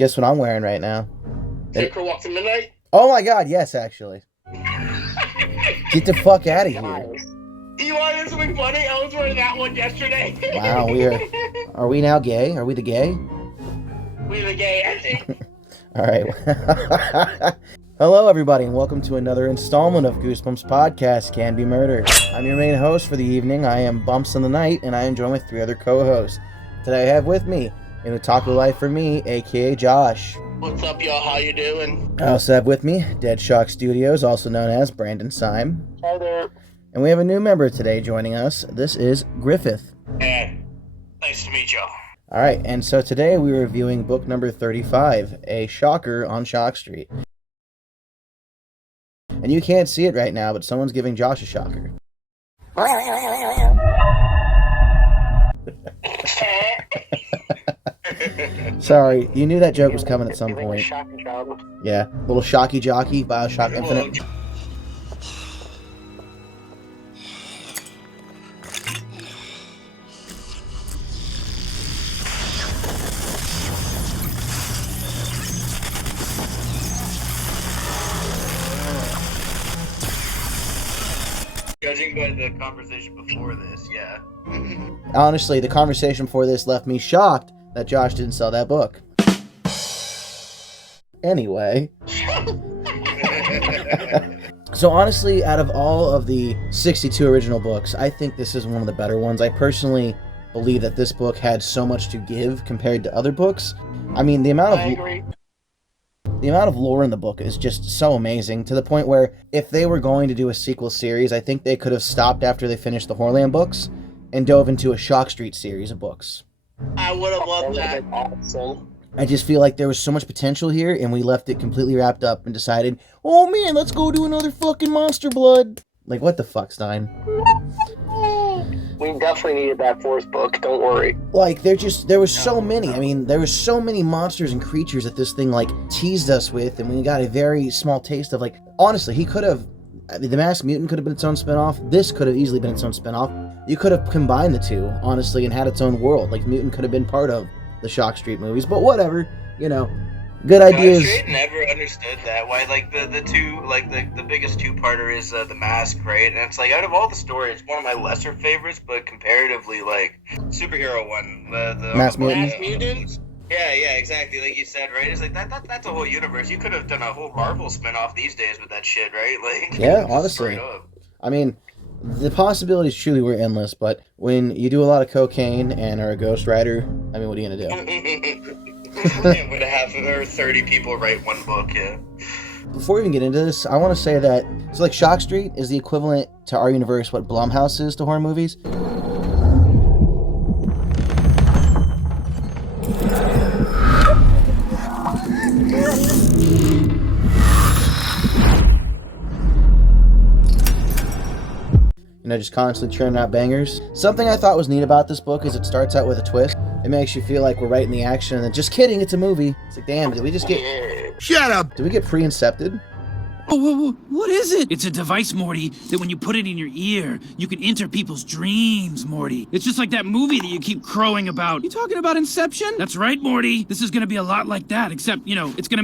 Guess what I'm wearing right now? Sacred Walk to Midnight? Oh my god, yes, actually. Get the fuck out of here. You want to hear something funny? I was wearing that one yesterday. Wow, are we now gay? Are we the gay? We the gay, I think. Alright. Hello, everybody, and welcome to another installment of Goosebumps Podcast, Can Be Murder. I'm your main host for the evening. I am Bumps in the Night, and I am joined with three other co-hosts. Today I have with me, in Otaku Life for Me, aka Josh. What's up, y'all? How you doing? I also have with me Dead Shock Studios, also known as Brandon Sime. Hi there. And we have a new member today joining us. This is Griffith. Hey, nice to meet y'all. Alright, and so today we're reviewing book number 35, A Shocker on Shock Street. And you can't see it right now, but someone's giving Josh a shocker. Sorry, you knew that joke was coming at some point. Yeah, little shocky jockey, Bioshock Infinite. Judging by the conversation before this, yeah. Honestly, the conversation before this left me shocked that Josh didn't sell that book. Anyway. So honestly, out of all of the 62 original books, I think this is one of the better ones. I personally believe that this book had so much to give compared to other books. I mean, the amount of lore in the book is just so amazing, to the point where if they were going to do a sequel series, I think they could have stopped after they finished the Horland books and dove into a Shock Street series of books. I would have loved that. Awesome. I just feel like there was so much potential here, and we left it completely wrapped up and decided, oh man, let's go do another fucking Monster Blood. Like, what the fuck, Stein? We definitely needed that fourth book, don't worry. Like, there was so many. I mean, there was so many monsters and creatures that this thing, like, teased us with, and we got a very small taste of, like, honestly, he could have, the Masked Mutant could have been its own spinoff. This could have easily been its own spinoff. You could have combined the two, honestly, and had its own world. Like, Mutant could have been part of the Shock Street movies, but whatever, you know. Good ideas. I never understood that. Why, like, the two, like, the biggest two-parter is the Mask, right? And it's like, out of all the stories, it's one of my lesser favorites, but comparatively, like, superhero one. The Masked Mutants? Yeah, exactly. Like you said, right? It's like, that's a whole universe. You could have done a whole Marvel spin-off these days with that shit, right? Like, yeah, honestly. I mean, the possibilities truly were endless, but when you do a lot of cocaine and are a ghostwriter, I mean, what are you gonna do? Would have 30 people write one book, yeah. Before we even get into this, I want to say that, so like, Shock Street is the equivalent to our universe what Blumhouse is to horror movies. You know, just constantly churning out bangers. Something I thought was neat about this book is it starts out with a twist. It makes you feel like we're right in the action, and then, just kidding, it's a movie. It's like, damn, did we just get... Shut up! Did we get pre-incepted? Oh, what is it? It's a device, Morty, that when you put it in your ear, you can enter people's dreams, Morty. It's just like that movie that you keep crowing about. You talking about Inception? That's right, Morty. This is gonna be a lot like that, except, you know, it's gonna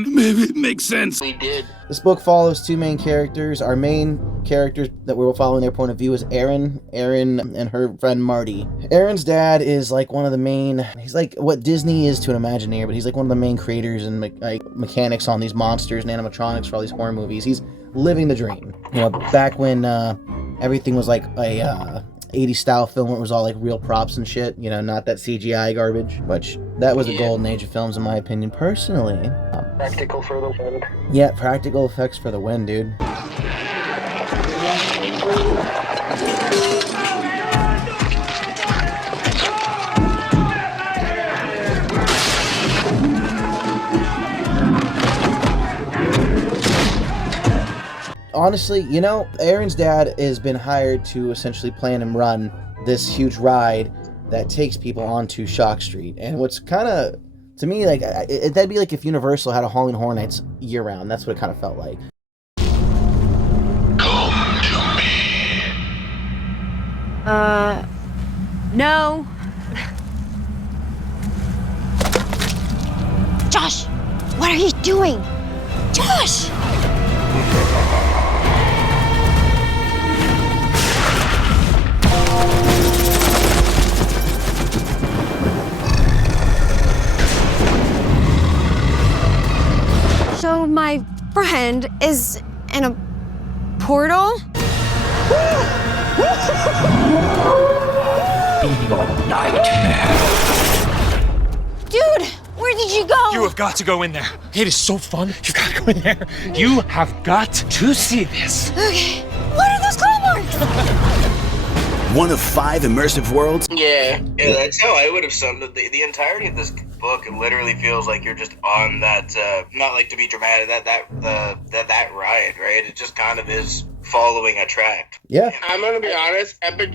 make sense. We did. This book follows two main characters. Our main characters that we're following their point of view is Erin, and her friend Marty. Erin's dad is like one of the main, he's like what Disney is to an Imagineer, but he's like one of the main creators and mechanics on these monsters and animatronics for all these horror movies. He's living the dream. You know, back when everything was like a 80s style film where it was all like real props and shit, you know, not that CGI garbage, which that was the golden age of films in my opinion personally. Practical for the win. Yeah, practical effects for the win, dude. Honestly, you know, Erin's dad has been hired to essentially plan and run this huge ride that takes people onto Shock Street. And what's kind of, to me, like, that'd be like if Universal had a Halloween Horror Nights year-round. That's what it kind of felt like. Come to me. No. Josh! What are you doing? Josh! So my friend is in a portal? Dude, where did you go? You have got to go in there. It is so fun. You've got to go in there. You have got to see this. Okay. What are those claw marks? One of 5 immersive worlds. Yeah, that's how I would have summed it. The entirety of this book, it literally feels like you're just on that, not like to be dramatic, that ride, right? It just kind of is following a track. Yeah. I'm gonna be honest. Epic.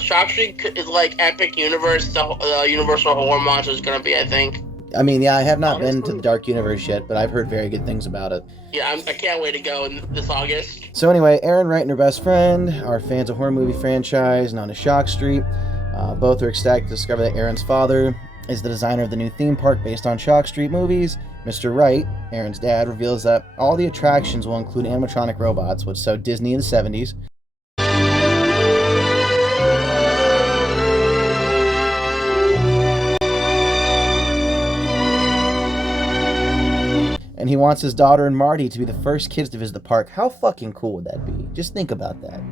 Shock Street is like Epic Universe. The Universal Horror Monster is gonna be. I think. I mean, yeah, I have not been to the Dark Universe yet, but I've heard very good things about it. Yeah, I can't wait to go this August. So anyway, Erin Wright and her best friend are fans of horror movie franchise known as Shock Street. Both are ecstatic to discover that Erin's father is the designer of the new theme park based on Shock Street movies. Mr. Wright, Erin's dad, reveals that all the attractions will include animatronic robots, which so Disney in the 70s. And he wants his daughter and Marty to be the first kids to visit the park. How fucking cool would that be? Just think about that.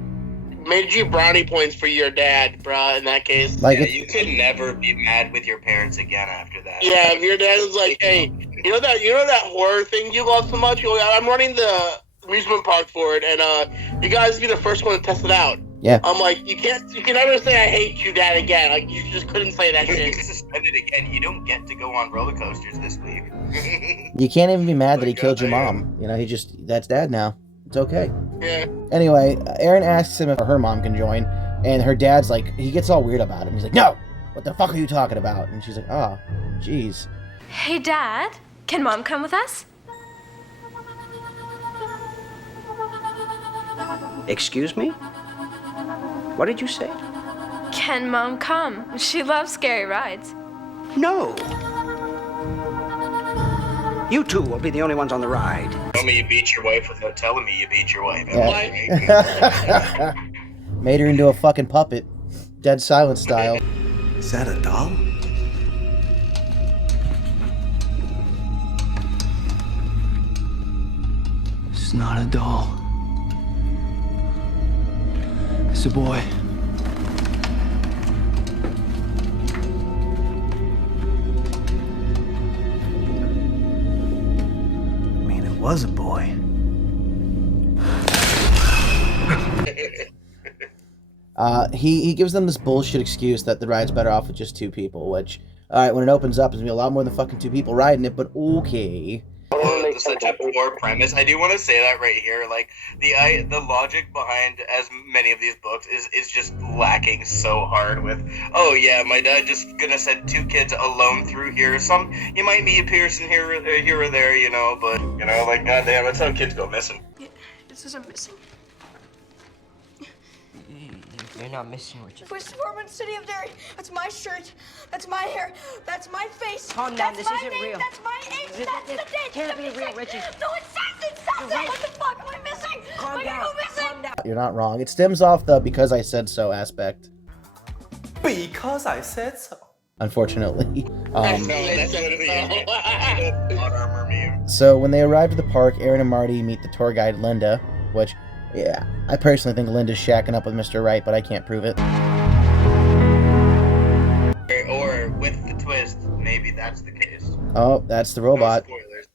Made you brownie points for your dad, bruh, in that case. Like, Yeah, you could never be mad with your parents again after that. Yeah, if your dad was like, hey, you know that horror thing you love so much? You go, I'm running the amusement park for it, and you guys be the first one to test it out. Yeah. I'm like, you can never say I hate you, Dad, again. Like, you just couldn't say that shit. Suspended again. You don't get to go on roller coasters this week. You can't even be mad that he killed your mom. You know, that's dad now. It's okay. Yeah. Anyway, Erin asks him if her mom can join, and her dad's like, he gets all weird about it. He's like, no! What the fuck are you talking about? And she's like, oh, jeez. Hey, Dad, can Mom come with us? Excuse me? What did you say? Can Mom come? She loves scary rides. No. You two will be the only ones on the ride. Tell me you beat your wife without telling me you beat your wife. Yeah. Made her into a fucking puppet. Dead Silence style. Is that a doll? It's not a doll. It's a boy. I mean, it was a boy. He gives them this bullshit excuse that the ride's better off with just 2 people, which, alright, when it opens up, there's gonna be a lot more than fucking 2 people riding it, but okay. Such a poor premise. I do want to say that right here. Like the logic behind as many of these books is just lacking so hard. With oh yeah, my dad just gonna send 2 kids alone through here. You might meet a person here or there, you know. But you know, like goddamn, that's how kids go missing. This isn't missing. You're not missing what you... Where's Foreman City of Dairy? That's my shirt. That's my hair. That's my face. Calm down, that's this my isn't name. real. That's my age. That's the date. Can't be real, Richie. No, it says it. What the fuck am I missing? Calm down. Calm down. You're not wrong. It stems off the because I said so aspect. Because I said so. Unfortunately. That's literally a hot armor meme. So when they arrive at the park, Erin and Marty meet the tour guide Linda, which, yeah, I personally think Linda's shacking up with Mr. Wright, but I can't prove it. Or with the twist, maybe that's the case. Oh, that's the robot. No spoilers.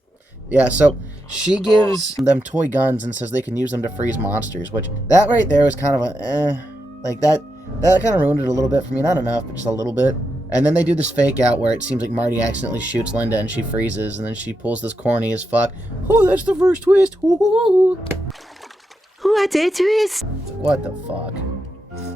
Yeah, so she gives them toy guns and says they can use them to freeze monsters, which that right there was kind of a like that kind of ruined it a little bit for me. Not enough, but just a little bit. And then they do this fake out where it seems like Marty accidentally shoots Linda and she freezes, and then she pulls this corny as fuck. Oh, that's the first twist. Ooh. What a twist! What the fuck?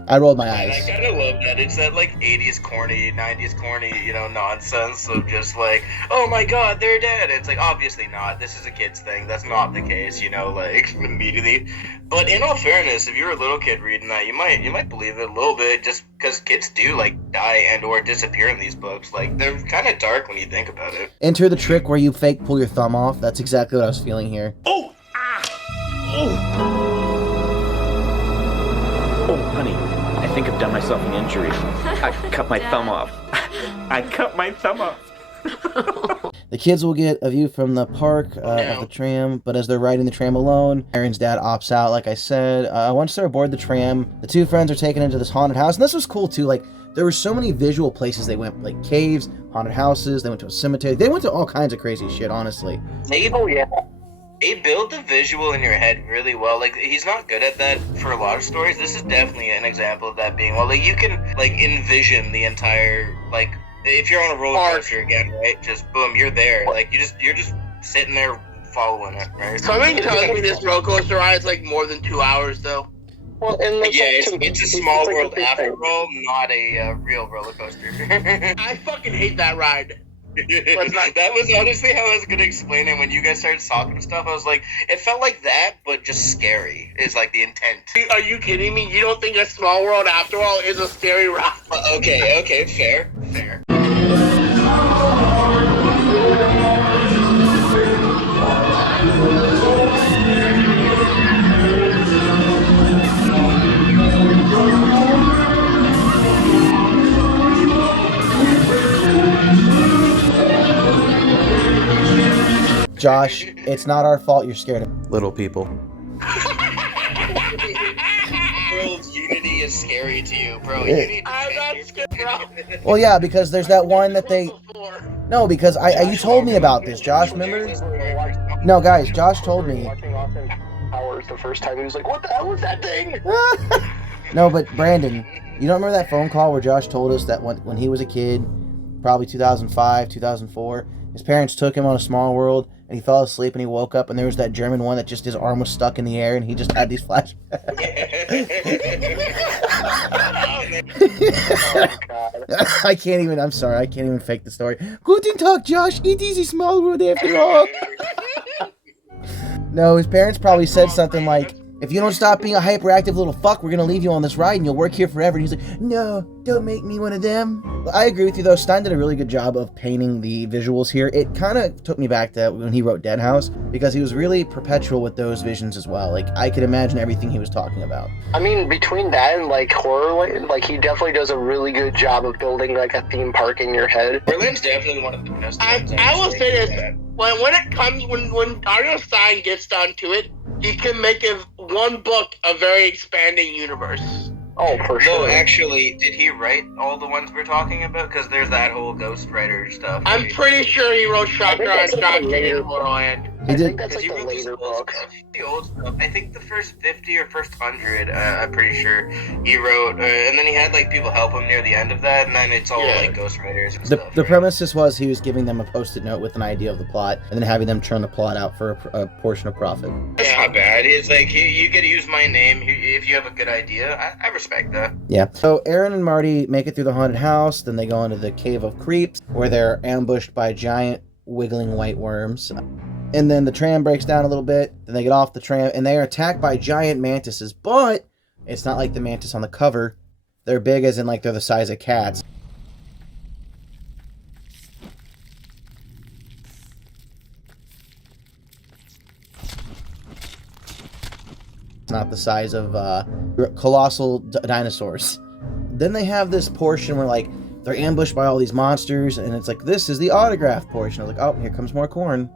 I rolled my And I eyes. kind of love that. It's that like 80s corny, 90s corny, nonsense of just like, oh my god, they're dead. It's like, obviously not. This is a kid's thing. That's not the case, like immediately. But in all fairness, if you're a little kid reading that, you might believe it a little bit, just because kids do like die and or disappear in these books. Like they're kind of dark when you think about it. Enter the trick where you fake pull your thumb off. That's exactly what I was feeling here. Oh! Ah! Oh! Oh, honey, I think I've done myself an injury. I cut my thumb off. I cut my thumb off. The kids will get a view from the park of the tram, but as they're riding the tram alone, Erin's dad opts out, like I said. Once they're aboard the tram, the two friends are taken into this haunted house, and this was cool too. Like, there were so many visual places they went, like caves, haunted houses, they went to a cemetery, they went to all kinds of crazy shit, honestly. They build the visual in your head really well. Like, he's not good at that for a lot of stories. This is definitely an example of that being well. Like, you can, like, envision the entire, like, if you're on a roller coaster again, right? Just, boom, you're there. Like, you're just sitting there following it, right? Something tells me this roller coaster ride is, like, more than 2 hours, though. Well, and yeah, it's a small world after all, not a real roller coaster. I fucking hate that ride. That was honestly how I was gonna explain it when you guys started talking stuff. I was like, it felt like that, but just scary is like the intent. Are you kidding me? You don't think a small world after all is a scary ride? Okay, fair. Josh, it's not our fault you're scared of little people. World's unity is scary to you, bro. You need to I'm not scared, bro. Well, yeah, because there's that one that they... No, because you told me about this, Josh, remember? No, guys, Josh told me. Watching Austin Powers the first time, he was like, what the hell was that thing? No, but Brandon, you don't remember that phone call where Josh told us that when he was a kid, probably 2005, 2004, his parents took him on a small world, and he fell asleep and he woke up and there was that German one that just his arm was stuck in the air and he just had these flashbacks. I can't even fake the story. Guten Tag, Josh. It is a small world after all. No, his parents probably said something like, if you don't stop being a hyperactive little fuck, we're going to leave you on this ride and you'll work here forever. And he's like, no, don't make me one of them. I agree with you, though. Stein did a really good job of painting the visuals here. It kind of took me back to when he wrote Dead House, because he was really perpetual with those visions as well. Like, I could imagine everything he was talking about. I mean, between that and, like, Horrorland, like, he definitely does a really good job of building, like, a theme park in your head. Horrorland's definitely one of the best ones. I will say this. When it comes, when Arno Stein gets down to it, he can make one book a very expanding universe. Oh, for sure. No, actually, did he write all the ones we're talking about? Because there's that whole Ghost Writer stuff. I'm pretty sure he wrote Shocker on Shock in Horrorland. He did. I think that's like the later book. The old stuff. I think the first 50 or first 100, I'm pretty sure he wrote, and then he had like people help him near the end of that, and then it's all like Ghost Writers and stuff. The premise was he was giving them a post-it note with an idea of the plot, and then having them turn the plot out for a portion of profit. That's not bad. It's like, you get to use my name if you have a good idea. I respect that. Yeah. So Erin and Marty make it through the haunted house, then they go into the Cave of Creeps, where they're ambushed by giant wiggling white worms. And then the tram breaks down a little bit, then they get off the tram, and they are attacked by giant mantises, but it's not like the mantis on the cover. They're big as in, like, they're the size of cats. It's not the size of colossal dinosaurs. Then they have this portion where, like, they're ambushed by all these monsters, and it's like, this is the autograph portion. I was like, oh, here comes more corn.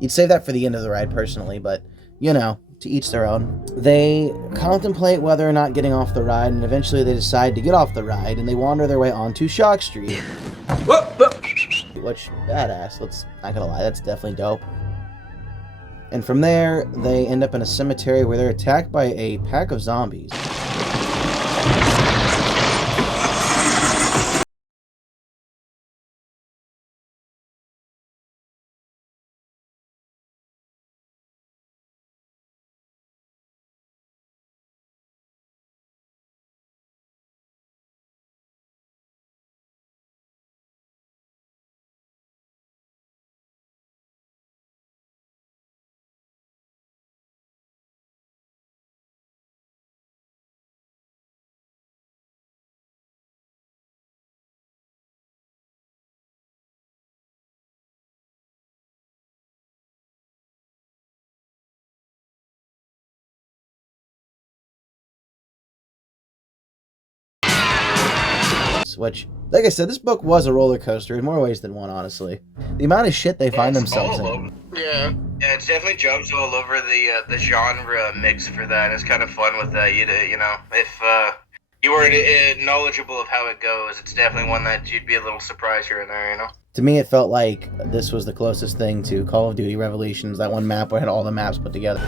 You'd save that for the end of the ride, personally, but, you know, to each their own. They contemplate whether or not getting off the ride, and eventually they decide to get off the ride, and they wander their way onto Shock Street. Which, badass, not gonna lie, that's definitely dope. And from there, they end up in a cemetery where they're attacked by a pack of zombies. which, like I said, this book was a roller coaster in more ways than one, honestly. The amount of shit they find themselves in. Yeah. Yeah, it definitely jumps all over the genre mix for that. It's kind of fun with that. You know, if you weren't knowledgeable of how it goes, it's definitely one that you'd be a little surprised here and there, you know? To me, it felt like this was the closest thing to Call of Duty Revolutions, that one map where it had all the maps put together.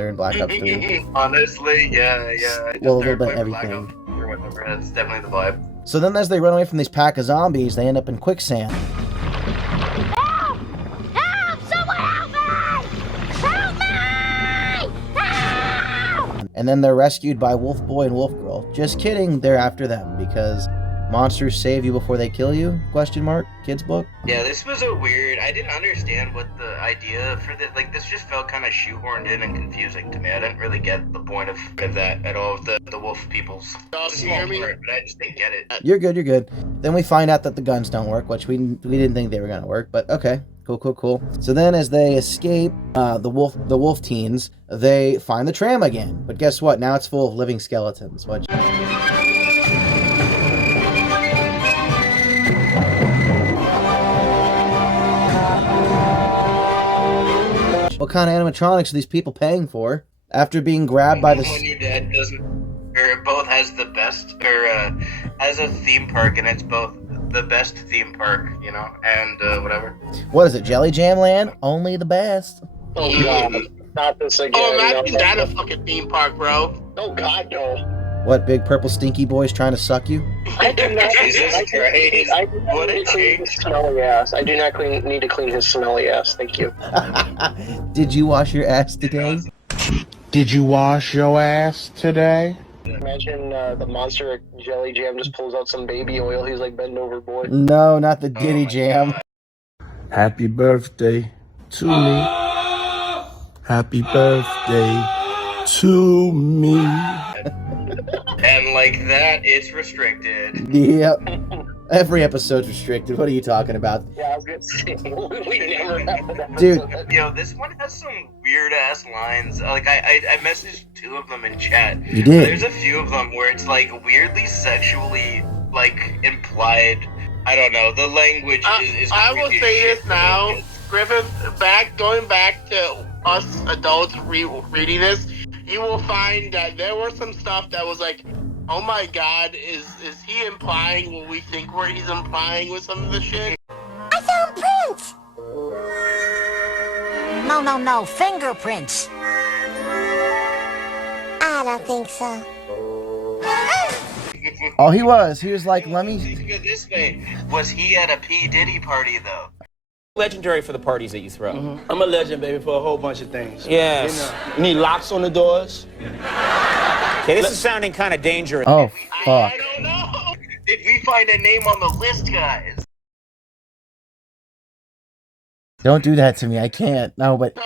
In Black Ops 3. Honestly, yeah. Well, a little bit of everything. Or whatever, that's definitely the vibe. So then as they run away from these pack of zombies, they end up in quicksand. Help! Help! Someone help me! Help me! Help! And then they're rescued by Wolf Boy and Wolf Girl. Just kidding, they're after them because monsters save you before they kill you? Question mark? Kids book? Yeah, this was a weird. I didn't understand what the idea for the this just felt kind of shoehorned in and confusing to me. I didn't really get the point of that at all. The wolf peoples. It's a small part, but I just didn't get it. You're good. Then we find out that the guns don't work, which we didn't think they were gonna work, but okay. Cool. So then as they escape the wolf teens, they find the tram again. But guess what? Now it's full of living skeletons, which what kind of animatronics are these people paying for? After being grabbed by the... When your dad doesn't... Or both has the best... Or has a theme park, and it's both the best theme park, you know? And whatever. What is it, Jelly Jam Land? Only the best. Oh, God. Not this again. Oh, imagine that a fucking theme park, bro. Oh, God, no. What, big purple stinky boys trying to suck you? I do not. Jesus Christ. What a change. Smelly ass. I do not need to clean his smelly ass. Thank you. Did you wash your ass today? Did you wash your ass today? Imagine the monster Jelly Jam just pulls out some baby oil. He's like, bend over, boy. No, not the Diddy Jam. Happy birthday to me. Happy birthday to me. And like that, it's restricted. Yep. Every episode's restricted. What are you talking about? Yeah, I was gonna say, we never have an episode. Dude. Yo, this one has some weird ass lines. Like I messaged 2 of them in chat. You did? There's a few of them where it's like weirdly sexually like implied. I don't know. The language is I will creepy say as this shit. now, Griffith. Going back to us adults reading this, you will find that there was some stuff that was like, oh my God, is he implying what we think he's implying with some of the shit? I found prints! No, fingerprints. I don't think so. Oh, he was like, let me... Think of it this way. Was he at a P. Diddy party, though? Legendary for the parties that you throw. Mm-hmm. I'm a legend, baby, for a whole bunch of things. Yes. You need locks on the doors. Okay, this is sounding kind of dangerous. Oh, fuck. I don't know. Did we find a name on the list, guys? Don't do that to me. I can't. No, but... This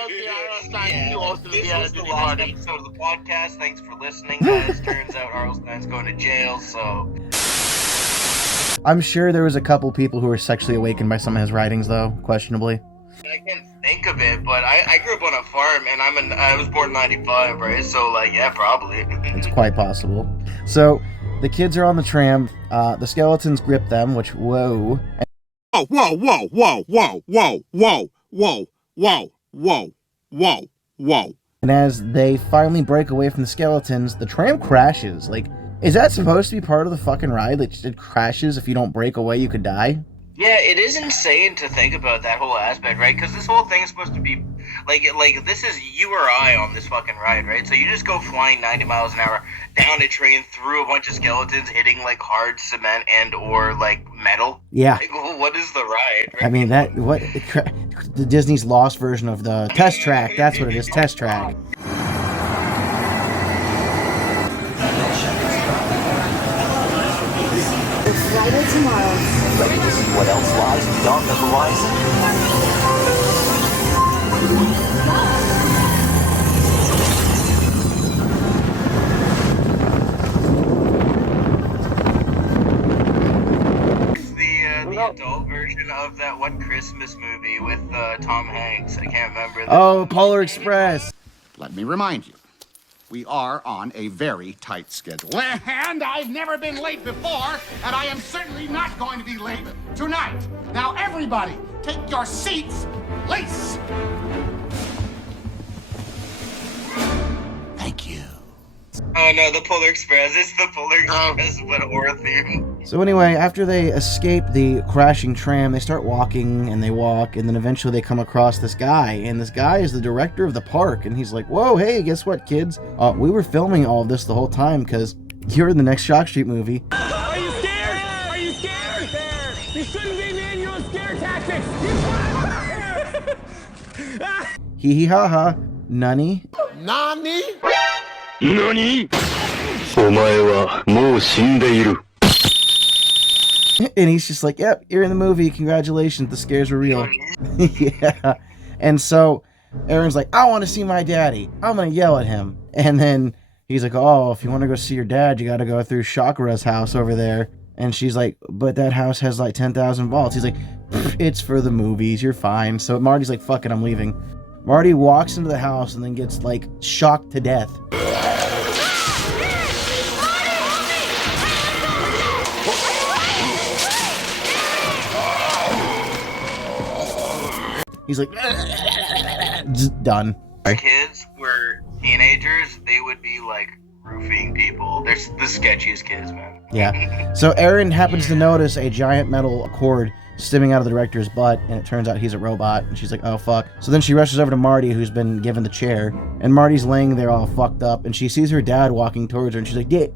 was the last episode of the podcast. Thanks for listening, guys. Turns out Arlstein's going to jail, so... I'm sure there was a couple people who were sexually awakened by some of his writings, though, questionably. I can't think of it, but I grew up on a farm, and I was born in 95, right? So, like, yeah, probably. It's quite possible. So, the kids are on the tram. The skeletons grip them, which, whoa. Whoa. And as they finally break away from the skeletons, the tram crashes. Like, is that supposed to be part of the fucking ride? Like, it crashes, if you don't break away, you could die? Yeah, it is insane to think about that whole aspect, right? Because this whole thing is supposed to be, like, this is you or I on this fucking ride, right? So you just go flying 90 miles an hour down a train through a bunch of skeletons, hitting, like, hard cement and or, like, metal. Yeah. Like, what is the ride? Right? I mean, the Disney's Lost version of the test track. That's what it is, test track. Brighter tomorrow. Ready to see what else lies beyond the horizon? adult version of that one Christmas movie with Tom Hanks. I can't remember. Oh, Polar Express. Let me remind you, we are on a very tight schedule. And I've never been late before, and I am certainly not going to be late tonight. Now, everybody, take your seats, please. Thank you. Oh no, the Polar Express. It's the Polar Express, but horror theme. So anyway, after they escape the crashing tram, they start walking, and they walk, and then eventually they come across this guy, and this guy is the director of the park, and he's like, whoa, hey, guess what, kids? We were filming all of this the whole time, because you're in the next Shock Street movie. Are you scared? Are you scared? You shouldn't be manual scare tactics! Hee hee ha ha. Nani? Nani? Nani? And he's just like, yep, you're in the movie. Congratulations, the scares were real. Yeah. And so Erin's like, I want to see my daddy. I'm going to yell at him. And then he's like, oh, if you want to go see your dad, you got to go through Shakura's house over there. And she's like, but that house has like 10,000 volts. He's like, it's for the movies. You're fine. So Marty's like, fuck it, I'm leaving. Marty walks into the house and then gets like shocked to death. He's like, done. If kids were teenagers, they would be like roofing people. They're the sketchiest kids, man. Yeah. So Erin happens to notice a giant metal cord stimming out of the director's butt, and it turns out he's a robot, and she's like, oh fuck. So then she rushes over to Marty, who's been given the chair, and Marty's laying there all fucked up, and she sees her dad walking towards her, and she's like, and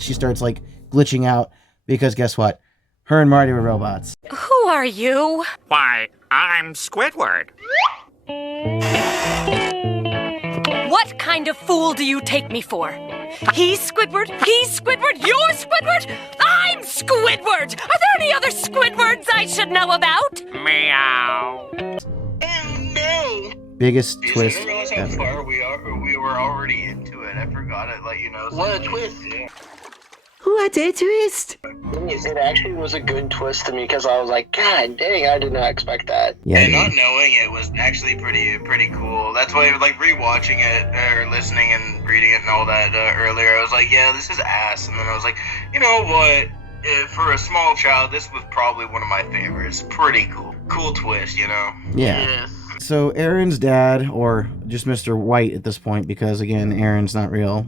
she starts like glitching out, because guess what? Her and Marty were robots. Who are you? Why, I'm Squidward. What kind of fool do you take me for? He's Squidward, you're Squidward, I'm Squidward! Are there any other Squidwards I should know about? Meow. No. Biggest Jeez, twist I didn't realize how ever. far we were already into it. I forgot it. Let you know. What a twist. Yeah. What a twist! It actually was a good twist to me because I was like, God dang, I did not expect that. Yeah, and not knowing it was actually pretty cool. That's why, like, rewatching it or listening and reading it and all that earlier, I was like, yeah, this is ass. And then I was like, you know what? For a small child, this was probably one of my favorites. Pretty cool twist, you know. Yeah. So Erin's dad, or just Mr. White at this point, because again, Erin's not real,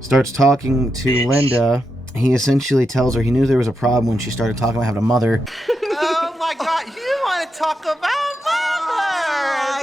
starts talking to Linda. He essentially tells her he knew there was a problem when she started talking about having a mother. Oh my God, you want to talk about mothers?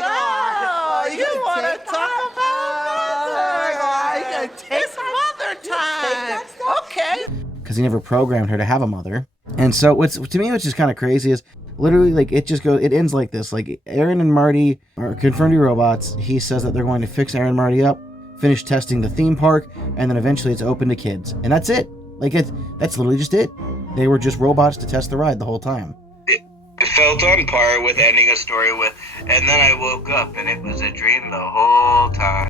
Oh, you want to talk about mothers? It's mother time. Okay. Because he never programmed her to have a mother. And so what's to me, which is kind of crazy, is literally like it ends like this. Like Erin and Marty are confirmed to be robots. He says that they're going to fix Erin and Marty up, finish testing the theme park, and then eventually it's open to kids. And that's it. Like that's literally just it. They were just robots to test the ride the whole time. It felt on par with ending a story with, and then I woke up and it was a dream the whole time.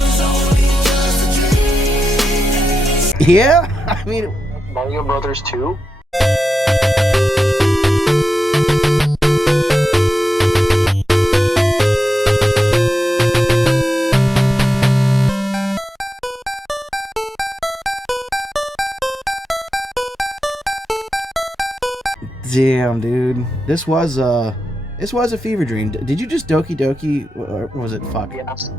Yeah, I mean, Mario Brothers 2? damn, dude, this was a fever dream. Did you just Doki Doki, or was it fuck? Yes.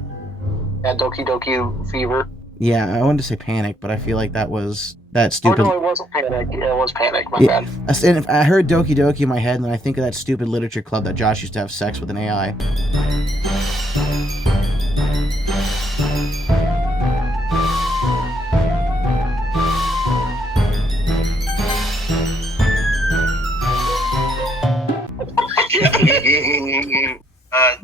Yeah, Doki Doki Fever. Yeah, I wanted to say panic, but I feel like that was that stupid. Oh no, it wasn't panic. Yeah, it was panic. My Yeah, bad. and if I heard Doki Doki in my head, and then I think of that stupid literature club that Josh used to have sex with an AI.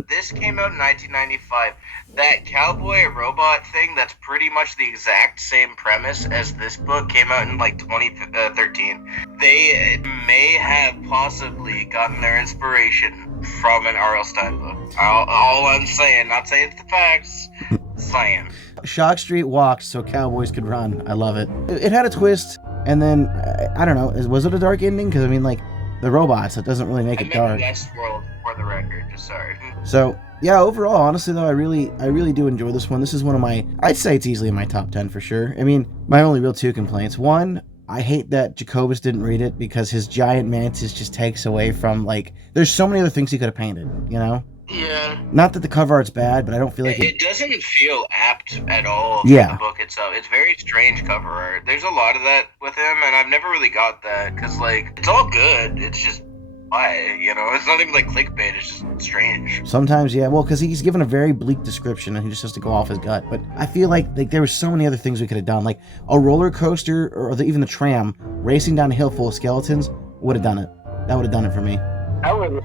This came out in 1995. That cowboy robot thing, that's pretty much the exact same premise as this book, came out in like 2013. They may have possibly gotten their inspiration from an R.L. Stine book. All I'm saying, not saying it's the facts, saying. Shock Street walked so cowboys could run. I love it. It had a twist, and then I don't know. Was it a dark ending? Because I mean, like, the robots. It doesn't really make I it meant dark. Westworld, for the record. Just sorry. So yeah, overall, honestly though, I really do enjoy this one. This is one of my, I'd say it's easily in my top 10 for sure. I mean, my only real two complaints. One, I hate that Jacobus didn't read it because his giant mantis just takes away from, like, there's so many other things he could have painted, you know? Yeah. Not that the cover art's bad, but I don't feel like It doesn't feel apt at all to Yeah. the book itself. It's very strange cover art. There's a lot of that with him, and I've never really got that, because, like, it's all good. It's just, why? You know? It's not even, like, clickbait. It's just strange. Sometimes, yeah, well, because he's given a very bleak description and he just has to go off his gut. But I feel like there were so many other things we could have done. Like a roller coaster or even the tram racing down a hill full of skeletons would have done it. That would have done it for me. That would,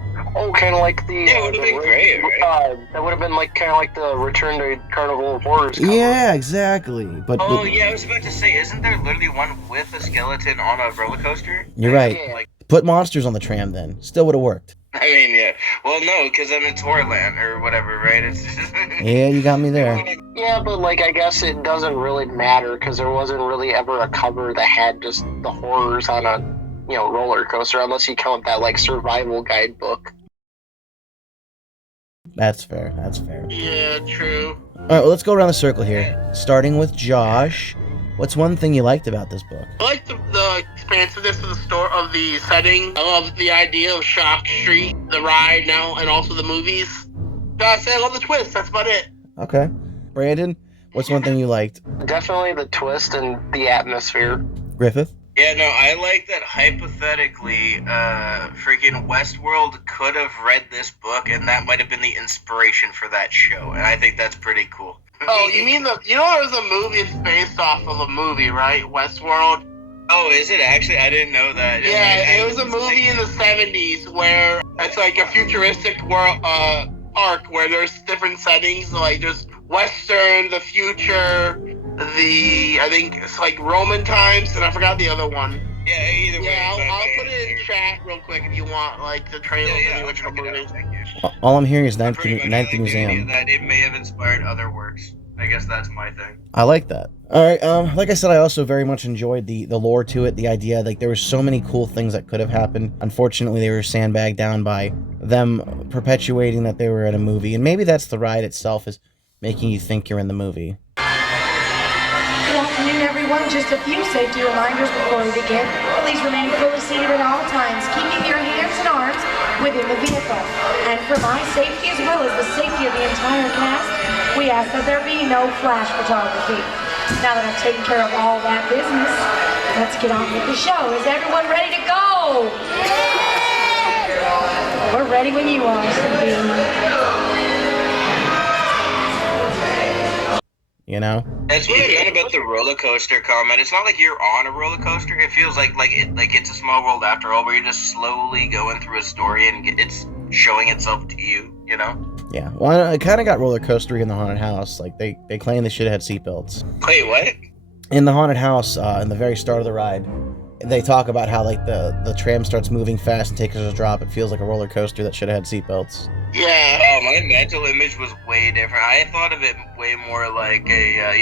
kind of like the. Yeah, it would have been great, right? That would have been like kind of like the Return to Carnival of Horrors cover. Yeah, exactly. But Yeah, I was about to say, isn't there literally one with a skeleton on a roller coaster? You're right. Yeah. Like, Put monsters on the tram then. Still would have worked. I mean, yeah. Well, no, because then it's Horrorland or whatever, right? It's just... Yeah, you got me there. Yeah, but like I guess it doesn't really matter because there wasn't really ever a cover that had just the horrors on a roller coaster unless you count that like survival guidebook. That's fair. That's fair. Yeah, true. All right, well, let's go around the circle here. Starting with Josh. What's one thing you liked about this book? I like the expansiveness of the setting. I love the idea of Shock Street, the ride now, and also the movies. I say I love the twist. That's about it. Okay. Brandon, what's one thing you liked? Definitely the twist and the atmosphere. Griffith? Yeah, no, I like that hypothetically, freaking Westworld could have read this book, and that might have been the inspiration for that show, and I think that's pretty cool. Oh, you mean there's a movie it's based off of a movie, right? Westworld? Oh, is it actually? I didn't know that. Yeah, it was a movie in the 70s where it's like a futuristic world, arc where there's different settings, like there's Western, the future, I think it's like Roman times, and I forgot the other one. Yeah, either way. Yeah, I'll put it in chat real quick if you want, like, the trailer for the original movie. All I'm hearing is Ninth Like Museum. that it may have inspired other works. I guess that's my thing. I like that. All right, like I said, I also very much enjoyed the lore to it, the idea, like there were so many cool things that could have happened. Unfortunately, they were sandbagged down by them perpetuating that they were in a movie, and maybe that's the ride itself is making you think you're in the movie. Good afternoon, everyone. Just a few safety reminders before we begin. Please remain fully seated at all times, keeping your hands and arms within the vehicle. And for my safety as well as the safety of the entire cast, we ask that there be no flash photography. Now that I've taken care of all that business, let's get on with the show. Is everyone ready to go? Yeah! We're ready when you are, Sabine. You know? That's what I meant about the roller coaster comment. It's not like you're on a roller coaster. It feels like it's a small world after all, where you're just slowly going through a story and it's showing itself to you, you know? Yeah. Well, I kind of got roller coastery in the haunted house. Like, they claim they should have had seatbelts. Wait, what? In the haunted house, in the very start of the ride, they talk about how, like, the tram starts moving fast and takes a drop. It feels like a roller coaster that should have had seatbelts. Yeah. Oh, my mental image was way different. I thought of it way more like a,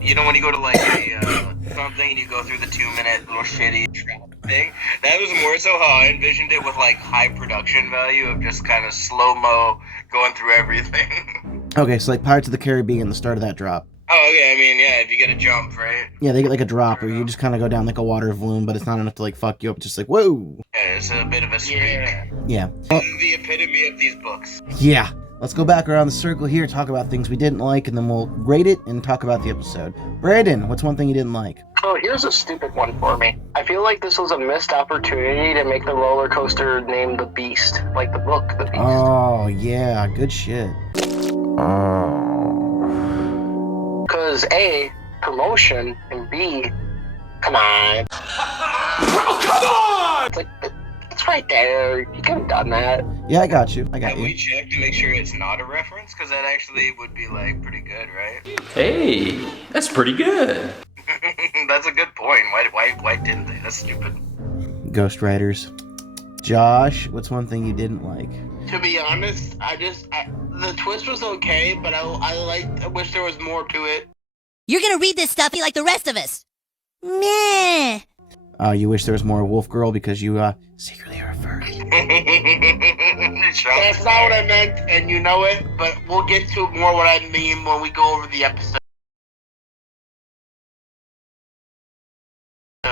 you know when you go to, like, a, something and you go through the 2-minute little shitty trap thing? That was more so how I envisioned it, with, like, high production value of just kind of slow-mo going through everything. Okay, so like Pirates of the Caribbean, the start of that drop. Oh, okay, I mean, yeah, if you get a jump, right? Yeah, they get like a drop, or you just kind of go down like a water balloon, but it's not enough to like fuck you up. It's just like, whoa. Yeah, it's a bit of a streak. Yeah. The epitome of these books. Yeah. Let's go back around the circle here, talk about things we didn't like, and then we'll rate it and talk about the episode. Brandon, what's one thing you didn't like? Oh, here's a stupid one for me. I feel like this was a missed opportunity to make the roller coaster named The Beast. Like the book, The Beast. Oh, yeah. Good shit. Because A, promotion, and B, come on. Oh, come on! It's like, it's right there. You could have done that. Yeah, I got you. I got Have you. we checked to make sure it's not a reference? Because that actually would be, like, pretty good, right? Hey, that's pretty good. That's a good point. Why didn't they? That's stupid. Ghostwriters. Josh, what's one thing you didn't like? To be honest, the twist was okay, but I wish there was more to it. You're gonna read this stuffy like the rest of us. Meh. You wish there was more Wolf Girl because you secretly are a furry. That's not what I meant, and you know it, but we'll get to more what I mean when we go over the episode.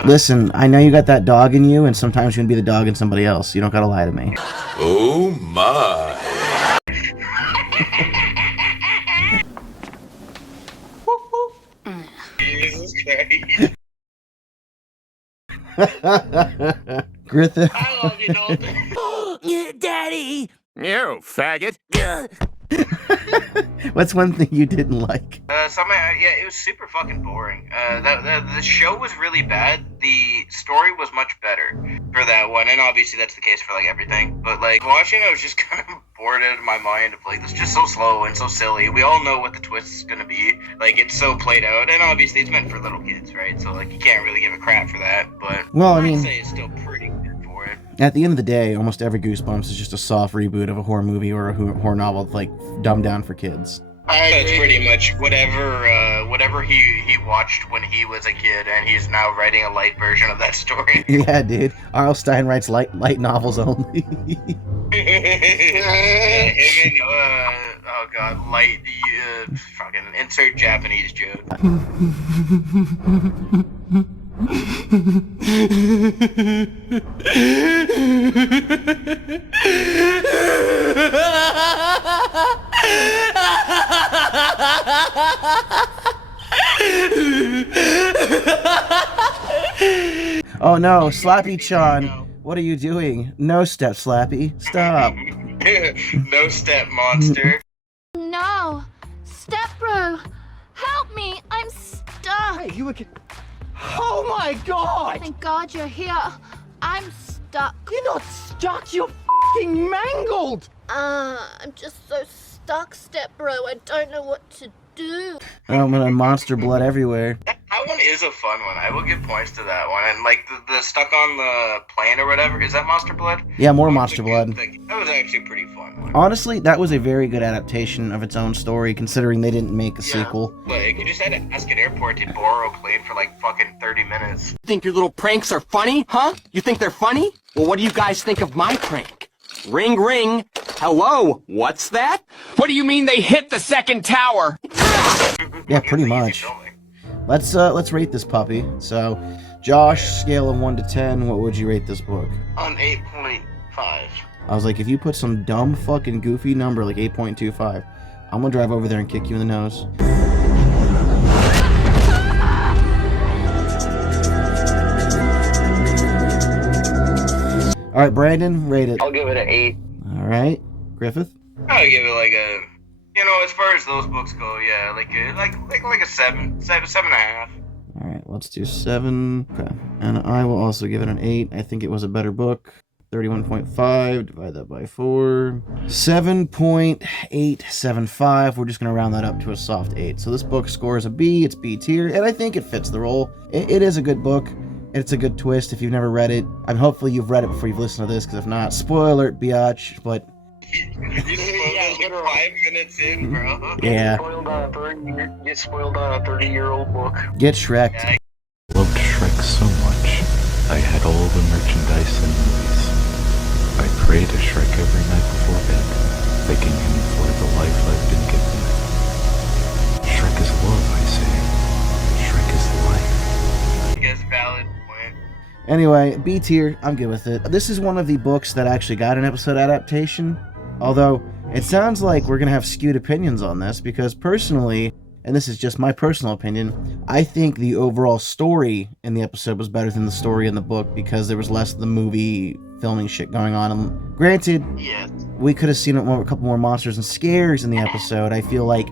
Listen, I know you got that dog in you, and sometimes you can be the dog in somebody else. You don't gotta lie to me. Oh my. Jesus Christ. Griffith. I love you, Dalton. Daddy! You faggot! What's one thing you didn't like? It was super fucking boring. The show was really bad. The story was much better for that one, and obviously that's the case for like everything. But like watching, I was just kind of bored out of my mind of like, this is just so slow and so silly. We all know what the twist is gonna be. Like it's so played out, and obviously it's meant for little kids, right? So like you can't really give a crap for that. But Well, I mean, I'd say it's still pretty good for it. at the end of the day, almost every Goosebumps is just a soft reboot of a horror movie or a horror novel, like dumbed down for kids. That's pretty much whatever he watched when he was a kid, and he's now writing a light version of that story. Yeah, dude. R.L. Stein writes light novels only. Oh god, light. Fucking insert Japanese joke. Oh no, Slappy-chan. What are you doing? No step, Slappy. Stop. No step, monster. No! Step bro! Help me! I'm stuck! Hey, you again? Oh my god! Thank God you're here. I'm stuck. You're not stuck, you're f***ing mangled! I'm just so stuck, step bro. I don't know what to do. I'm gonna monster blood everywhere. That one is a fun one. I will give points to that one. And like the stuck on the plane or whatever, is that Monster Blood? Yeah, more Monster Blood. That was actually a pretty fun one. Honestly, that was a very good adaptation of its own story, considering they didn't make a sequel. Like, you just had to ask an airport to borrow a plane for like fucking 30 minutes. Think your little pranks are funny, huh? You think they're funny? Well, what do you guys think of my prank? Ring, ring. Hello, what's that? What do you mean they hit the second tower? Yeah, pretty much. Let's rate this puppy. So, Josh, scale of 1 to 10, what would you rate this book? On 8.5. I was like, if you put some dumb fucking goofy number like 8.25, I'm gonna drive over there and kick you in the nose. All right, Brandon, rate it. I'll give it an 8. All right, Griffith. I'll give it like a, as far as those books go, yeah, like a 7.5. All right, let's do 7. Okay, and I will also give it an 8. I think it was a better book. 31.5, divide that by 4. 7.875. We're just going to round that up to a soft 8. So this book scores a B. It's B tier, and I think it fits the role. It is a good book. It's a good twist if you've never read it. Hopefully you've read it before you've listened to this, because if not, spoiler alert, biatch, but... You spoiled like 5 minutes in, bro. Yeah. Get spoiled on a 30-year-old book. Get Shrek'd. I loved Shrek so much. I had all the merchandise and movies. I pray to Shrek every night before bed, thanking him for the life I've been given. Shrek is love, I say. Shrek is life. I guess valid point. Anyway, B tier, I'm good with it. This is one of the books that actually got an episode adaptation, although it sounds like we're going to have skewed opinions on this, because personally, and this is just my personal opinion, I think the overall story in the episode was better than the story in the book, because there was less of the movie filming shit going on. And granted, we could have seen a couple more monsters and scares in the episode. I feel like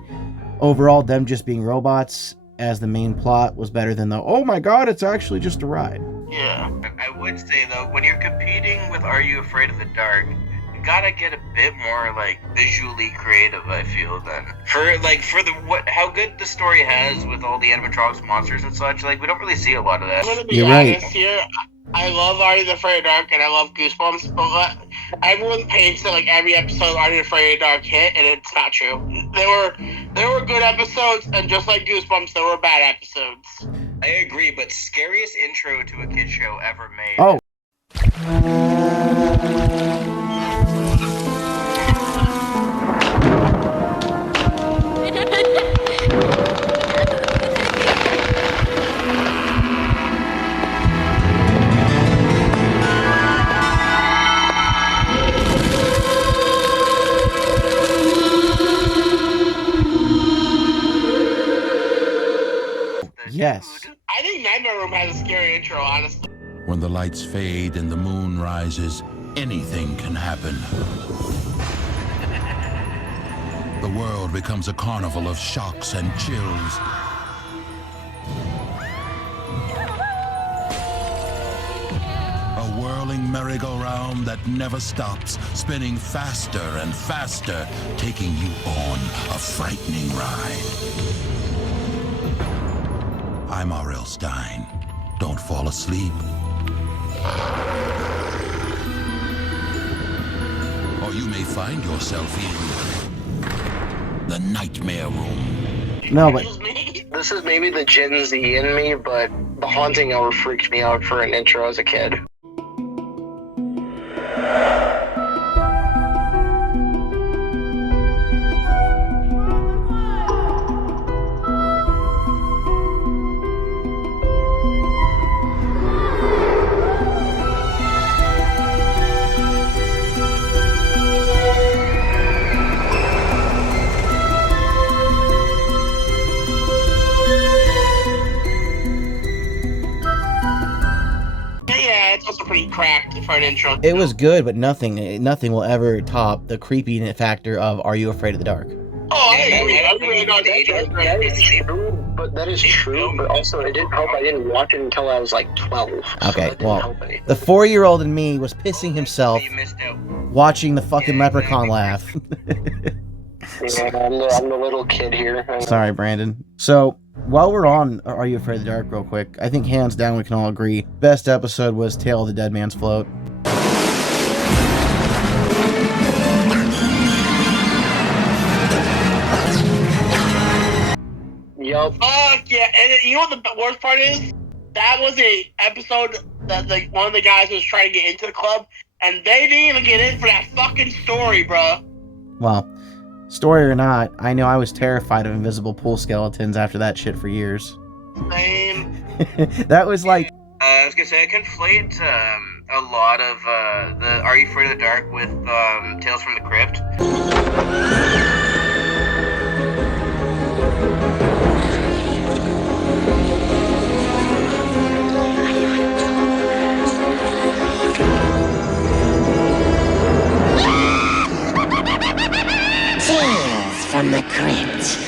overall them just being robots as the main plot was better than the, oh my god, it's actually just a ride. Yeah. I would say though, when you're competing with Are You Afraid of the Dark, you gotta get a bit more like visually creative, I feel, then. How good the story has with all the animatronics monsters and such, like we don't really see a lot of that. I'm gonna be honest here. I love Are You Afraid of the Dark and I love Goosebumps, but everyone paints it like every episode Are You Afraid of the Dark hit, and it's not true. There were good episodes, and just like Goosebumps, there were bad episodes. I agree, but scariest intro to a kid show ever made. Oh. Yes. I think Nightmare Room has a scary intro, honestly. When the lights fade and the moon rises, anything can happen. The world becomes a carnival of shocks and chills. A whirling merry-go-round that never stops, spinning faster and faster, taking you on a frightening ride. I'm R.L. Stein. Don't fall asleep. Or you may find yourself in the Nightmare Room. No, but This is maybe the Gen Z in me, but The Haunting Hour freaked me out for an intro as a kid. Yeah, it's also pretty cracked for an intro. it was good, but nothing will ever top the creepy factor of Are You Afraid of the Dark? Oh, I agree. I really not That is true, but that is true, but also it didn't help I didn't watch it until I was like 12. Okay, well, the 4-year-old in me was pissing himself watching the fucking leprechaun laugh. Yeah, I'm the little kid here. Sorry, Brandon. So, while we're on Are You Afraid of the Dark real quick, I think hands down we can all agree, best episode was Tale of the Dead Man's Float. Yup. Fuck yeah! And you know what the worst part is? That was a episode that like one of the guys was trying to get into the club, and they didn't even get in for that fucking story, bro. Well, story or not, I know I was terrified of invisible pool skeletons after that shit for years. Same. That was like... I was gonna say, I conflate a lot of the Are You Afraid of the Dark with Tales from the Crypt. Tales from the Crypt.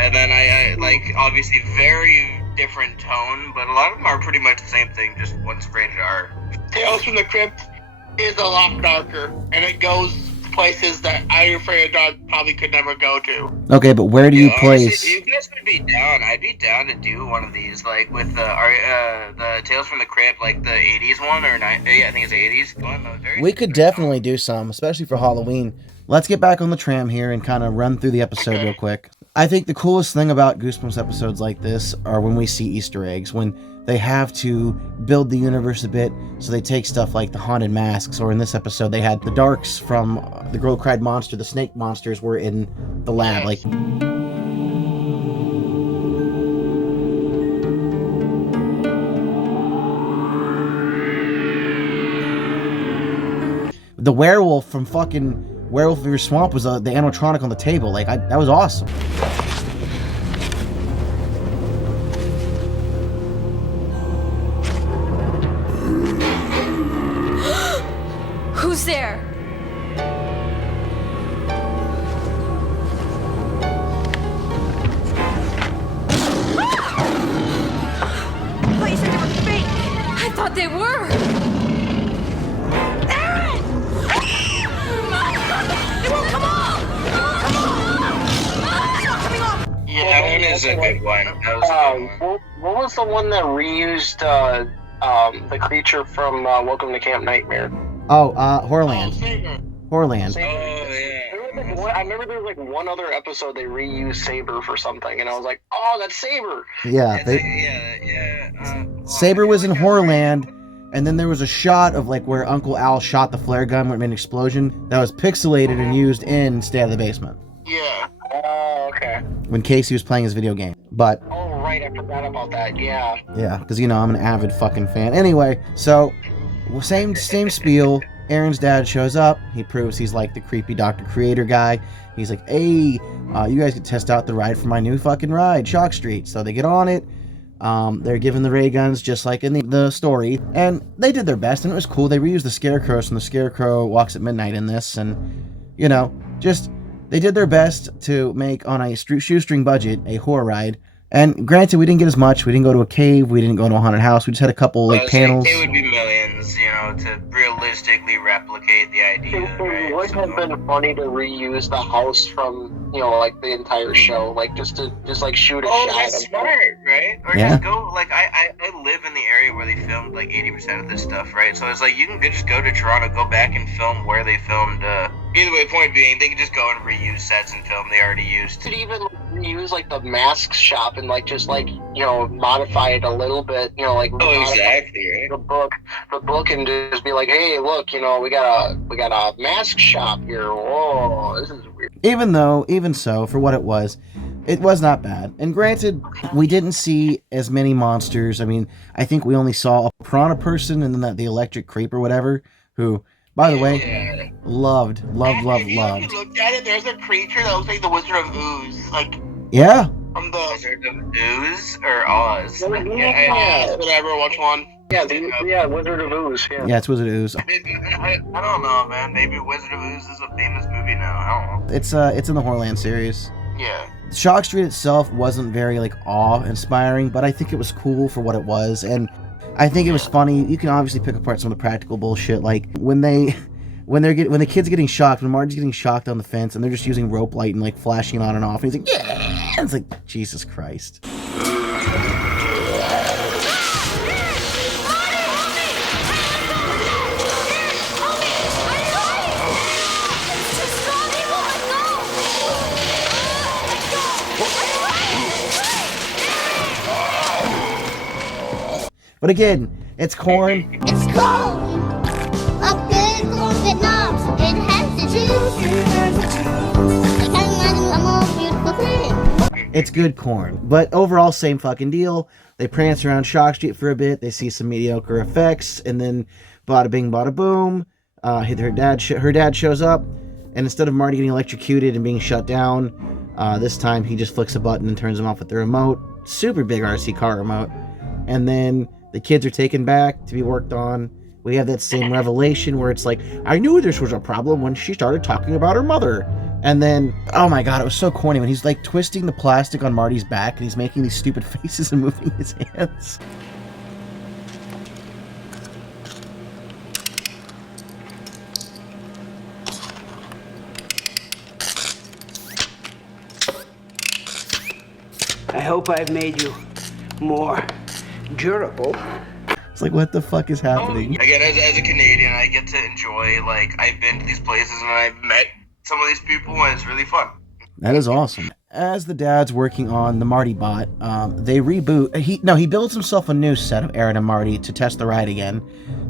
And then I like, obviously very different tone, but a lot of them are pretty much the same thing, just one's rated R. Tales from the Crypt is a lot darker, and it goes places that Are You Afraid of the Dark probably could never go to. Okay, but where do you place... Honestly, if you guys would be down, I'd be down to do one of these, like with the Tales from the Crypt, like the 80s one, or I think it's the 80s one. We could definitely do some, especially for Halloween. Let's get back on the tram here and kind of run through the episode real quick. I think the coolest thing about Goosebumps episodes like this are when we see Easter eggs, when they have to build the universe a bit, so they take stuff like the haunted masks, or in this episode they had the darks from The Girl Cried Monster, the snake monsters were in the lab, like... The werewolf from fucking Werewolf of Your Swamp was the animatronic on the table. Like, that was awesome. Who's there? I thought you said they were fake. I thought they were. It won't come off! It's not coming off! Yeah, that one is a good one. That was a good one. What was the one that reused the creature from Welcome to Camp Nightmare? Oh, Horrorland. Horrorland. Oh, yeah. I remember there was like one other episode they reused Saber for something, and I was like, oh, that's Saber. Yeah, Saber was in Horrorland, and then there was a shot of like where Uncle Al shot the flare gun when it made an explosion that was pixelated and used in Stay Out of the Basement. Yeah. Oh, okay. When Casey was playing his video game. But Oh, right, I forgot about that. Yeah. yeah, because you know I'm an avid fucking fan. Anyway, so same spiel. Erin's dad shows up. He proves he's like the creepy Dr. Creator guy. He's like, hey, you guys can test out the ride for my new fucking ride, Shock Street. So they get on it. They're given the ray guns just like in the story. And they did their best, and it was cool. They reused the Scarecrows from the Scarecrow Walks at Midnight in this. And, you know, just they did their best to make on a shoestring budget a horror ride. And granted, we didn't get as much. We didn't go to a cave. We didn't go to a haunted house. We just had a couple like panels. It would be millions, you know, to realistically replicate the idea. It would have been funny to reuse the house from, you know, like the entire show, like just like shoot a shot. Oh, that's smart, right? Or Yeah. just go, like, I live in the area where they filmed like 80% of this stuff, right? So it's like you can just go to Toronto, go back and film where they filmed. Either way, point being, they can just go and reuse sets and film they already used. Could even reuse like the mask shop and like just like, you know, modify it a little bit, you know, like exactly, right? the book and just be like, hey, look, you know, we got a mask shop here. Whoa, this is weird. Even so, for what it was not bad. And granted, we didn't see as many monsters. I mean, I think we only saw a piranha person and then the electric creep or whatever, who, by the way, loved. If you look at it, there's a creature that looks like the Wizard of Ooze, like Yeah. from the Wizard of Ooze or Oz. yeah, whatever, which one? Yeah, Wizard of Ooze. Yeah, it's Wizard of Ooze. I don't know, man. Maybe Wizard of Ooze is a famous movie now. I don't know. It's in the Horrorland series. Yeah. Shock Street itself wasn't very like awe-inspiring, but I think it was cool for what it was, and I think it was funny. You can obviously pick apart some of the practical bullshit, like when the kid's getting shocked, when Marty's getting shocked on the fence, and they're just using rope light and like flashing it on and off, and he's like, yeah, and it's like, Jesus Christ. But again, it's corn. It's cold. A good corn that knobs. It has the juice. I can't imagine a more beautiful thing. It's good corn. But overall, same fucking deal. They prance around Shock Street for a bit. They see some mediocre effects. And then bada bing, bada boom. Her dad shows up. And instead of Marty getting electrocuted and being shut down, this time he just flicks a button and turns him off with the remote. Super big RC car remote. And then the kids are taken back to be worked on. We have that same revelation where it's like, I knew this was a problem when she started talking about her mother. And then, oh my god, it was so corny when he's like twisting the plastic on Marty's back and he's making these stupid faces and moving his hands. I hope I've made you more durable. It's like, what the fuck is happening? Again, as a Canadian, I get to enjoy, like, I've been to these places and I've met some of these people and it's really fun. That is awesome. As the dad's working on the Marty bot, they reboot. He builds himself a new set of Erin and Marty to test the ride again.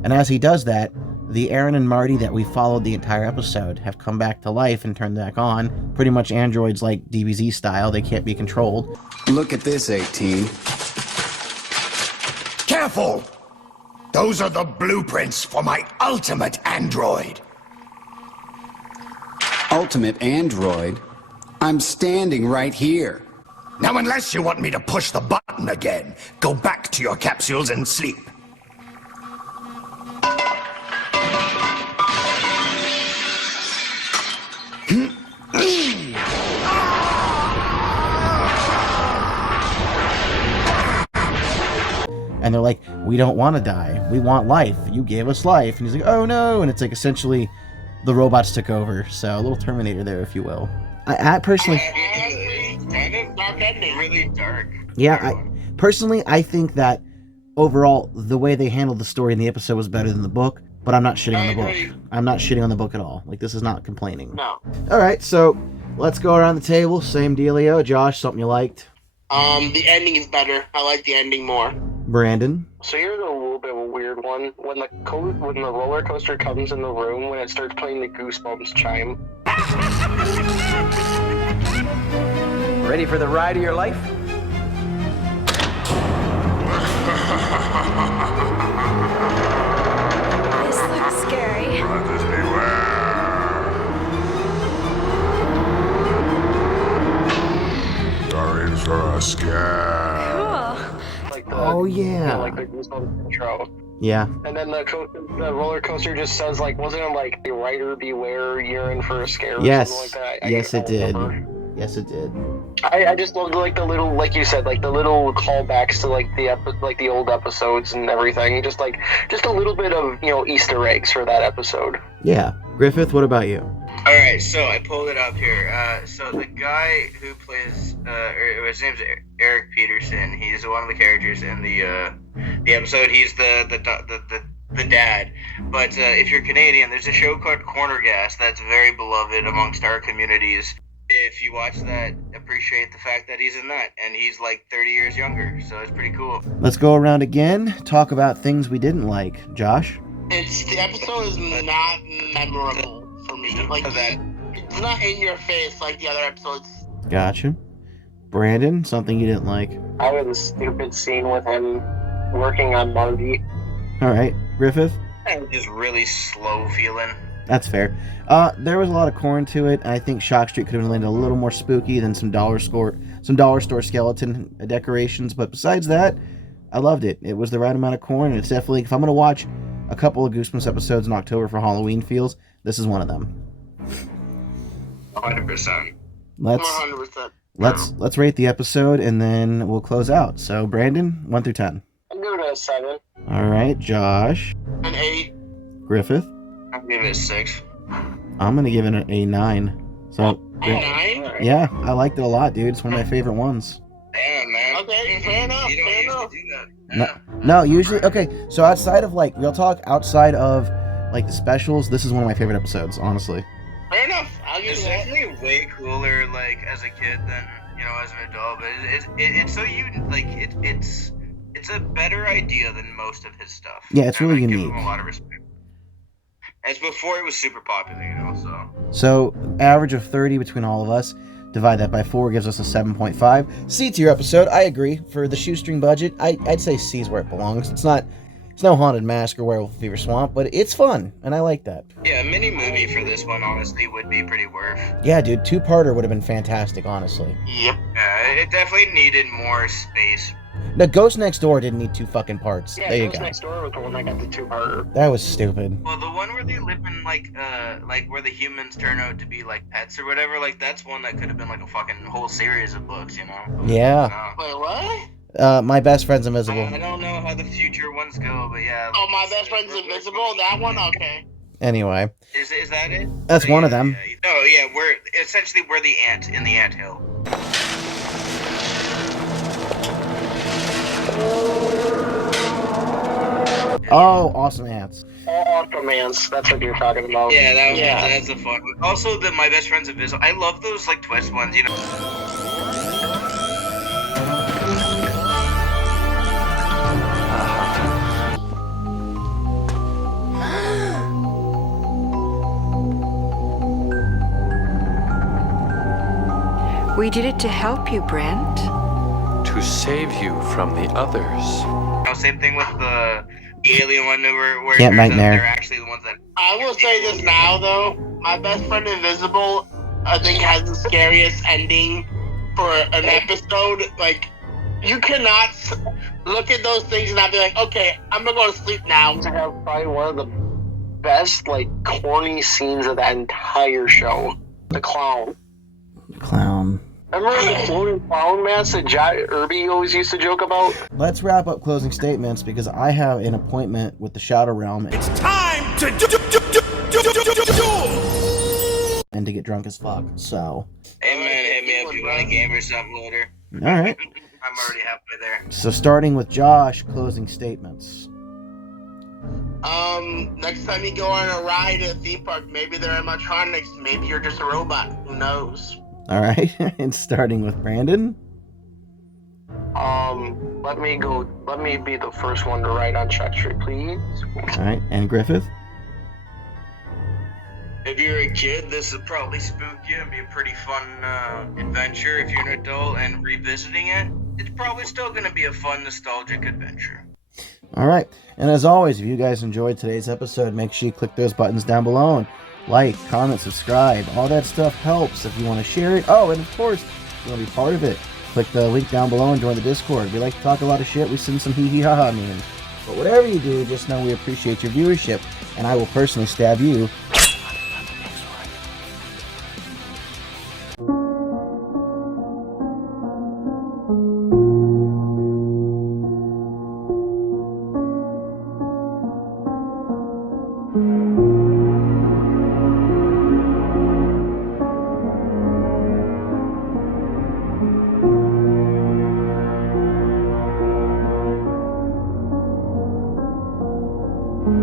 And as he does that, the Erin and Marty that we followed the entire episode have come back to life and turned back on. Pretty much androids like DBZ style. They can't be controlled. Look at this, 18. Careful! Those are the blueprints for my ultimate android. Ultimate android? I'm standing right here. Now, unless you want me to push the button again, go back to your capsules and sleep. And they're like, we don't want to die. We want life. You gave us life. And he's like, oh no. And it's like essentially the robots took over. So a little Terminator there, if you will. I personally... really dark. Yeah, personally, I think that overall, the way they handled the story in the episode was better than the book. But I'm not shitting on the agree. book. I'm not shitting on the book at all. Like, this is not complaining. No. All right, so let's go around the table. Same dealio. Josh, something you liked? The ending is better. I like the ending more. Brandon? So here's a little bit of a weird one. When the roller coaster comes in the room, when it starts playing the Goosebumps chime. Ready for the ride of your life? This looks scary. Others beware. You're in for a scare. Cool. Like the, Oh, yeah. like the Goosebumps intro. Yeah. And then the roller coaster just says, like, wasn't it like, the writer beware, you're in for a scare or Yes. something like that? Yes, it did. Remember. Yes, it did. I just love, like, the little, like you said, like, the little callbacks to, like, the old episodes and everything. Just a little bit of, Easter eggs for that episode. Yeah. Griffith, what about you? All right, so I pulled it up here. So the guy who plays, his name's Eric Peterson. He's one of the characters in the episode. He's the dad. But if you're Canadian, there's a show called Corner Gas that's very beloved amongst our communities. If you watch that, appreciate the fact that he's in that, and he's like 30 years younger, so it's pretty cool. Let's go around again. Talk about things we didn't like. Josh? The episode is not memorable for me. Like that, it's not in your face like the other episodes. Gotcha. Brandon, something you didn't like. I was the stupid scene with him working on Marty. All right. Griffith? Just really slow feeling. That's fair. There was a lot of corn to it, and I think Shock Street could have landed a little more spooky than some dollar store skeleton decorations. But besides that, I loved it. It was the right amount of corn, and it's definitely, if I'm gonna watch a couple of Goosebumps episodes in October for Halloween feels, this is one of them. 100%. 100%. Let's rate the episode, and then we'll close out. So, Brandon, 1 through 10. I'm giving it a 7. All right, Josh. An 8. Griffith. I'll give it a 6. I'm gonna give it a 9. So, A 9? yeah, I liked it a lot, dude. It's one of my favorite ones. Damn, man. Okay, fair enough. You don't Fair usually enough. do that. No, usually, okay, so outside of, like, real talk, outside of, like, the specials, this is one of my favorite episodes, honestly. Fair enough. I'll give It's you that. definitely way cooler, like, as a kid than, as an adult, but it's so it's a better idea than most of his stuff. Yeah, it's really I give unique. him a lot of respect. As before it was super popular, so. So, average of 30 between all of us. Divide that by 4 gives us a 7.5. C tier episode, I agree. For the shoestring budget, I'd say C is where it belongs. It's no Haunted Mask or Werewolf Fever Swamp, but it's fun, and I like that. Yeah, a mini movie for this one honestly would be pretty worth. Yeah, dude, 2-parter would have been fantastic, honestly. Yep. Yeah, it definitely needed more space. No, Ghost Next Door didn't need 2 fucking parts. Yeah, there you Ghost go. Next Door was the one that got the 2-parter. That was stupid. Well, the one where they live in like where the humans turn out to be like pets or whatever, like that's one that could have been like a fucking whole series of books, Yeah. Wait, what? My Best Friend's Invisible. I don't know how the future ones go, but yeah. Oh, My Best Friend's Invisible? That one? Okay. Anyway. Is that it? That's one of them. No, yeah, we're the ant in the anthill. Oh, Awesome Ants. Awesome Ants, that's what you're talking about. Yeah, that's a fun one. Also, the My Best Friend's Invisible. I love those like twist ones, We did it to help you, Brent. To save you from the others. Same thing with the alien one where Camp Nightmare. they're actually the ones that. I will say this now, though. My Best Friend Invisible, I think, has the scariest ending for an episode. Like, you cannot look at those things and not be like, okay, I'm gonna go to sleep now. To have probably one of the best, like, corny scenes of that entire show. The clown. Clown. Remember the floating clown mask that Irby always used to joke about? Let's wrap up closing statements because I have an appointment with the Shadow Realm. It's time to and to get drunk as fuck, so. Hey man, hit me up if you want a game or something later. Alright. I'm already halfway there. So starting with Josh, closing statements. Next time you go on a ride at a theme park, maybe they're animatronics. Maybe you're just a robot. Who knows? All right, and starting with Brandon. Let me be the first one to ride on Chuck Street, please. All right, and Griffith. If you're a kid, this would probably spook you and be a pretty fun adventure. If you're an adult and revisiting it, it's probably still going to be a fun, nostalgic adventure. All right, and as always, if you guys enjoyed today's episode, make sure you click those buttons down below and like, comment, subscribe. All that stuff helps if you want to share it. Oh, and of course, if you want to be part of it, click the link down below and join the Discord. We like to talk a lot of shit. We send some hee-hee-ha-ha memes. But whatever you do, just know we appreciate your viewership, and I will personally stab you. Thank you.